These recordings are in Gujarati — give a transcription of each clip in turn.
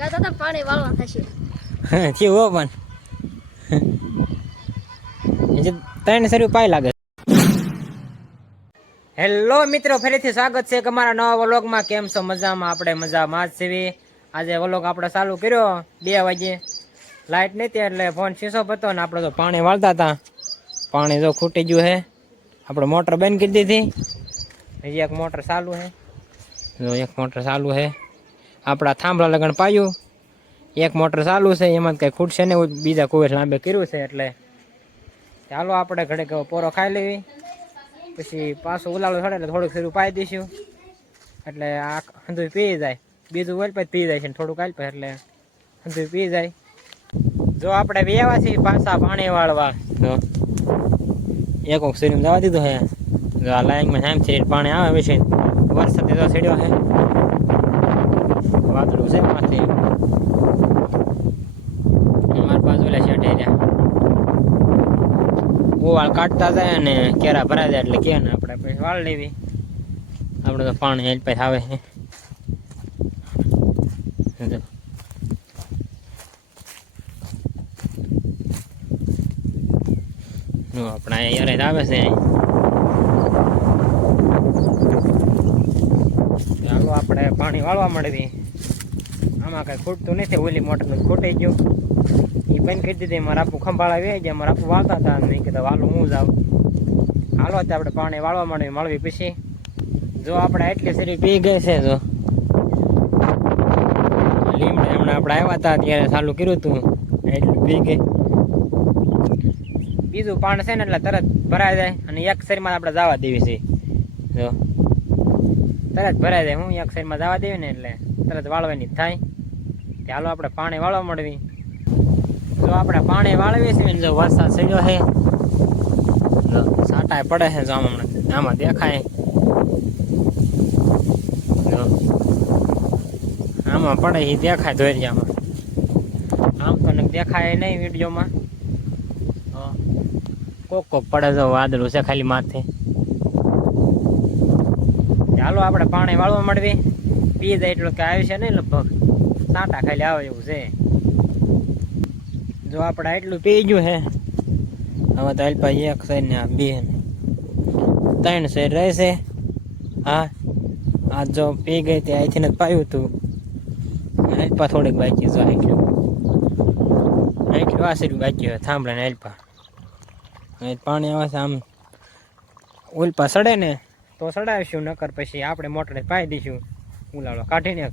કહેતા હતા પાણી વાળવા થશે. છે હો પણ હજી 3 સરી પાય લાગે. હેલો મિત્રો, ફરીથી સ્વાગત છે અમારા નવા વ્લોગમાં. કેમ છો? મજામાં? આપણે મજામાં જ છીએ. આજે વ્લોગ આપણે ચાલુ કર્યો 2 વાગે. લાઇટ નહોતી એટલે ફોન સ્વિચ ઓફ હતો ને આપણે તો પાણી વાળતા હતા. પાણી જો ખૂટી ગયું છે. આપણે મોટર બંધ કરી દીધી. હજી એક મોટર ચાલુ છે. જો એક મોટર ચાલુ છે. આપણા થાંભલા લગણ પાયું. એક મોટર ચાલુ છે, એમાં કંઈ ખૂટશે ને બીજા કોઈ લાંબે કર્યું છે. એટલે ચાલો આપણે ઘડીક પોરો ખાઈ લેવી, પછી પાછું ઉલાળો ચડે એટલે થોડુંક શરૂ પાઈ દઈશું. એટલે આ હંધું પી જાય, બીજું ઓલ પછી પી જાય છે, થોડુંક આલ પછી એટલે હંધું પી જાય. જો આપણે વ્યવા છીએ પાછા પાણી વાળવા, તો એક શરીર જવા દીધું છે. જો આ લાઈનમાં સામ છે પાણી આવે છે. વરસાદ તો છેડ્યો છે, વાદળું છે માથે. મારા પાસે ઓલા શેઠ રહ્યા ઓવાળ કાઢતા જાય અને કેરા ભરાઈ જાય એટલે કે ને આપણે પછી વાળ લેવી. આપણે તો પાણી હેલ પછી આવે છે. આપણે અહીંયા આવે છે. ચાલો આપણે પાણી વાળવા મળવી. આમાં કઈ ખૂટતું નથી, ઓલી મોટરનું ખૂટી ગયું. એ બંધ કરી દીધી. મારા આપું ખંભાળા વે ગયા, મારા આપું વાળતા હતા. નહીં કીધું વાલું હું જાઉં. હાલો તો આપણે પાણી વાળવા મળવી પછી. જો આપણે એટલી સરી પી ગઈ છે. જો લીમડા હમણાં આપણે આવ્યા હતા ત્યારે ચાલુ કર્યું હતું, એટલું પી ગઈ. બીજું પાણી છે ને એટલે તરત ભરાઈ જાય. અને એક શરીરમાં આપણે જવા દેવી છે. જો તરત ભરાઈ જાય. હું એક શરીરમાં જવા દેવી ને એટલે તરત વાળવાની થાય. ચાલો આપણે પાણી વાળવા મળવી. જો આપણે પાણી વાળવીએ છીએ ને, જો વરસાદ ચડ્યો છે, સાટા પડે છે. જો આમાં દેખાય, જો આમાં પડે એ દેખાય ધોરિયામાં. આમ તો દેખાય નહીં વિડીયોમાં. કોક પડે. જો વાદળું છે ખાલી માથે. ચાલો આપણે પાણી વાળવા મળવી. પી જાય એટલું કે આવ્યું છે નહીં, લગભગ સાટા ખાલી આવે એવું છે. જો આપણે એટલું પી ગયું છે. હવે તો અલ્પા એક શેર ને 2 3 શેર રહેશે. હા, આ જો પી ગઈ તે અહીંથી જ પાયું હતું. અલ્પા થોડીક બાકી. જો એટલું આ શેર બાકી હોય થાંભલે ને અલ્પા. પાણી આવે છે. આમ ઉલ્પા સડે ને તો સડાવીશું, નકર પછી આપણે મોટરે પાઈ દઈશું. ઉલાળો કાઢીને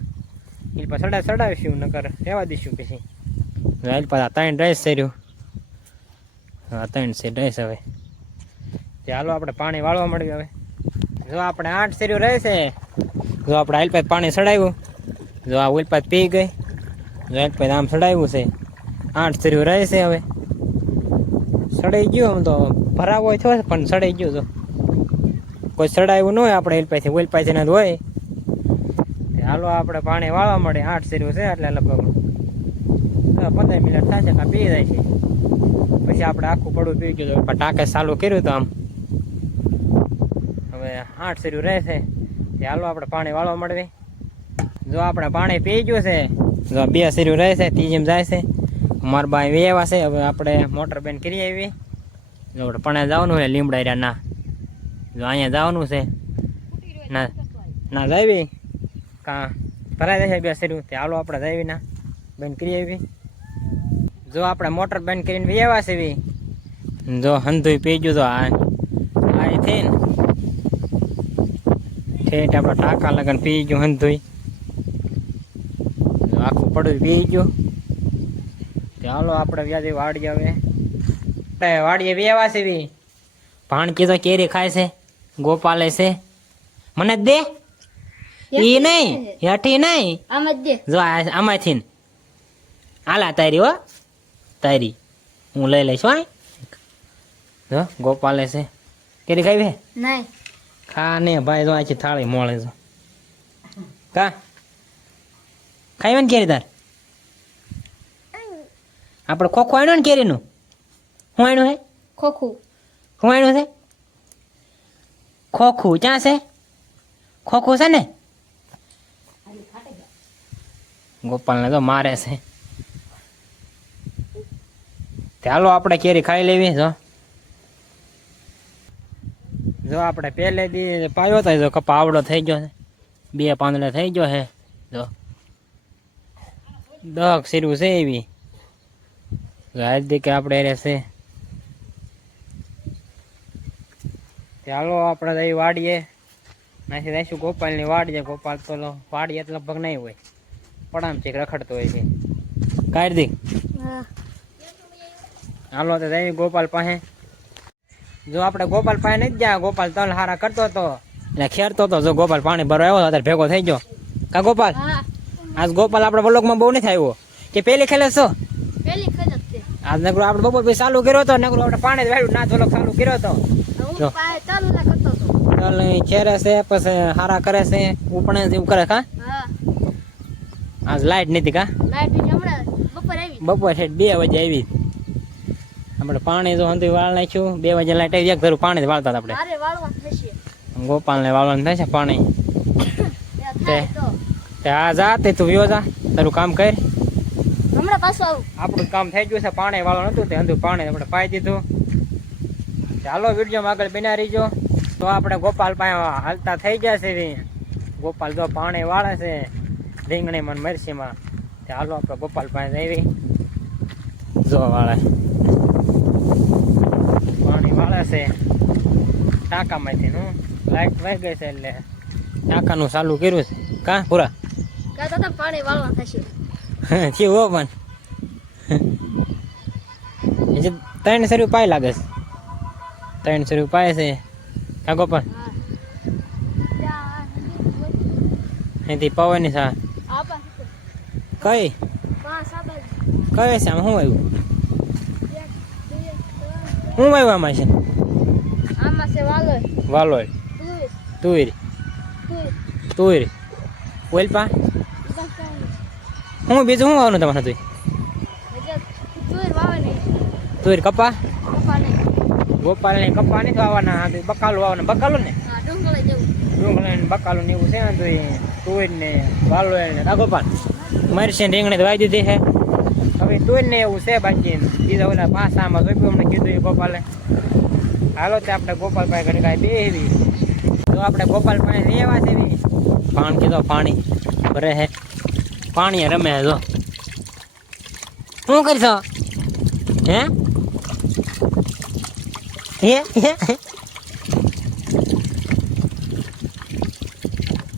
ઉલ્પા સડાવીશું, નકર રહેવા દઈશું પછી. અલ્પા 3 રહીશ શેર્યું. હા 3 શેર રહીશ. હવે ચાલો આપણે પાણી વાળવા મળ્યું. હવે જો આપણે 8 શેરીઓ રહે છે. જો આપણે અલ્પા પાણી સડાવ્યું. જો આ ઉલ્પા પી ગઈ. જો અલ્પા આમ સડાવ્યું છે. 8 શેરીઓ રહે છે. હવે સડાઈ ગયું. આમ તો ભરાવો થયો પણ સડાઈ ગયું. જો કોઈ સડાવ્યું ન હોય આપણે એલપાથી ઓલપાથી જ હોય. હાલો આપણે પાણી વાળવા મળે. 8 શેરીઓ છે એટલે લગભગ 15 મિનિટ થશે કાં પી જાય છે. પછી આપણે આખું પડું પી ગયું. ટાંકે ચાલુ કર્યું તો આમ. હવે 8 શેરીઓ રહે છે. હાલો આપણે પાણી વાળવા મળવી. જો આપણે પાણી પી ગયું છે. જો 2 શેરીઓ રહે છે, ત્રીજીમ જાય છે. મારા બાઈ વેવા છે. હવે આપણે મોટર બંધ કરી આવી. જો આપણે પણ જવાનું હોય લીમડા રહ્યા ના. જો અહીંયા જવાનું છે ના જાવી કાં ભરાઈ જશે 2 શેરીઓ. તે હાલો આપણે જાવી ના બંધ કરી આવી. જો આપણે મોટર બંધ કરીને વેવા છે. જો હંધુય પી ગયું. તો અહીંથી ઠેઠ આપણે ટાંકા લગન પી ગયું હંધુય. આખું પડું પી ગયું. ચાલો આપણે વ્યાજે વાડીએ. હવે વાડીએ વેવા છે. ભાણકી તો કેરી ખાય છે, ગોપાલે છે. મને જ દે. ઈ નહીં, હેઠી નહીં, આમ જ દે. જો આમાંથી આલા તારી. હો તારી હું લઈ લઈશ. હોય જો ગોપાલે છે. કેરી ખાવી નહીં ખા ને ભાઈ. જો આથી થાળી મળે છે. કા ખાઈ ને કેરી તાર? આપણે ખોખું આણ્યું ને કેરીનું. શું આણ્યું છે? ખોખું. શું આણ્યું છે? ખોખું. ક્યાં છે ખોખું? છે ને ગોપાલને તો મારે છે. ચાલો આપણે કેરી ખાઈ લેવી. જો આપણે પહેલે દી પાયો થાય જો કપા આવડો થઈ ગયો છે, 2 પાંદડા થઈ ગયો છે. જો 10 શીરું છે એવી આજ કે આપણે રહેશે. ચાલો આપણે જઈ વાડીએ, નાખી દઈશું ગોપાલની વાડીએ. ગોપાલ તો વાડીએ તો લગભગ નહીં હોય, પડામ ચેક રખડતો હોય છે. કાઢી દે. હાલો તો જઈ ગોપાલ પાસે. જો આપણે ગોપાલ પાસે નથી ગયા, ગોપાલ તલ હારા કરતો હતો એટલે ખેરતો હતો. જો ગોપાલ પાણી ભરવા આવ્યો અત્યારે ભેગો થઈ ગયો. કા ગોપાલ આજ ગોપાલ આપણે વ્લોગમાં બહુ નથી આવ્યો કે પેલી ખેલે છો? આજ નકરું આપણે બપોર પછી ચાલુ કર્યો હતો, નકરું આપણે પાણી વાળ્યું ના ચોલો ચાલુ કર્યો હતો. તલ ખેરે છે પછી હારા કરે છે, ઉપણે એવું કરે. કા આજ લાઈટ નથી? કા બપોર છે 2 વાગે આવી. આપણે પાણી જો હંધી વાળ નાખ્યું, 2 વાગે લાઈટ આવી. એક ધરું પાણી વાળતા હતા આપણે. ગોપાલને વાળવાનું થાય છે પાણી. તે આ જા તે તું વ્યો જા, તારું કામ કર. આપણું કામ થઈ ગયું છે, પાણી વાળવાનું હતું તે હંધું પાણી આપણે પાઈ દીધું. ચાલો વિડીયોમાં આગળ બના રહીજો. તો આપણે ગોપાલ પાસે હાલતા થઈ ગયા છે. ગોપાલ જો પાણી વાળે છે રીંગણીમાં મરસીમાં. ચાલો આપણે ગોપાલ પાસે આવી. જો વાળે પાણી વાળે છે ટાંકામાંથી. લાઈટ વહી ગઈ છે એટલે ટાંકાનું ચાલુ કર્યું છે. કા પૂરા પાણી વાળવા થશે છે હો પણ 300 રૂપિયા પાય લાગે છે. 300 રૂપિયા પાય છે. કા ગોપાલ અહીંથી પવનની સા કઈ કઈ છે આમ શું આવ્યું? શું આવ્યું આમાં છે? આમાં છે વાલોળ, તુર, તુર, ઓલપા. હું બીજું શું વાવવાનું તમારે? તુર કપા. ગોપાલ ને કપા નહીં વાવવાના, બકાલું વાવવાના. બકાલું ને ડુંગળી ને બકાલું ને એવું છે ને. તો તુર ને વાલોળ ને ગોપાલ મરસી રીંગણી વાવી દીધી છે. હવે તુર ને એવું છે બાકી બીજા ઓલા પાસામાં જોઈ અમને કીધું ગોપાલે. હાલો તે આપણે ગોપાલ પાસે ઘણી કાંઈ બેવી. તો આપણે ગોપાલ પાસે લેવા છે. પાણી કીધો પાણી ભરે છે, પાણી રમે. જો શું કરશો? હે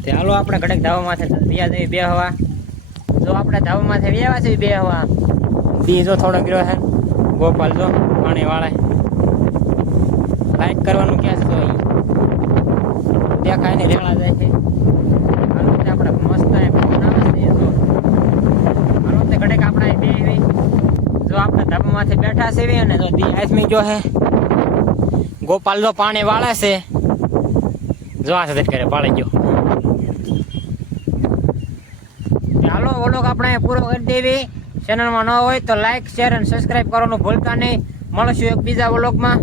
ચાલો આપણે ઘડક ધાબામાંથી વ્યા જઈએ બે હવા. જો આપણે ધાબામાંથી વ્યાવા છે બે હવા. દી જો થોડો ગયો છે. ગોપાલ જો પાણી વાળે. લાઈટ કરવાનું ક્યાં છે? દેખાય ને રેળા જાય છે. હાલો તે આપણે મસ્ત પવન આવે છે. હાલો તે ઘડક આપણે બે જો આપણે ધાબામાંથી બેઠા છે અને જો દી આસમી જો છે. ગોપાલ જો પાણી વાળે છે. જો આ સાથે કરે પાળી ગયો. ચાલો વ્લોગ આપણે પૂરો કરી દેવી. ચેનલમાં ન હોય તો લાઈક શેર અને સબસ્ક્રાઈબ કરવાનું ભૂલતા નહીં. મળશું એક બીજા વ્લોગમાં.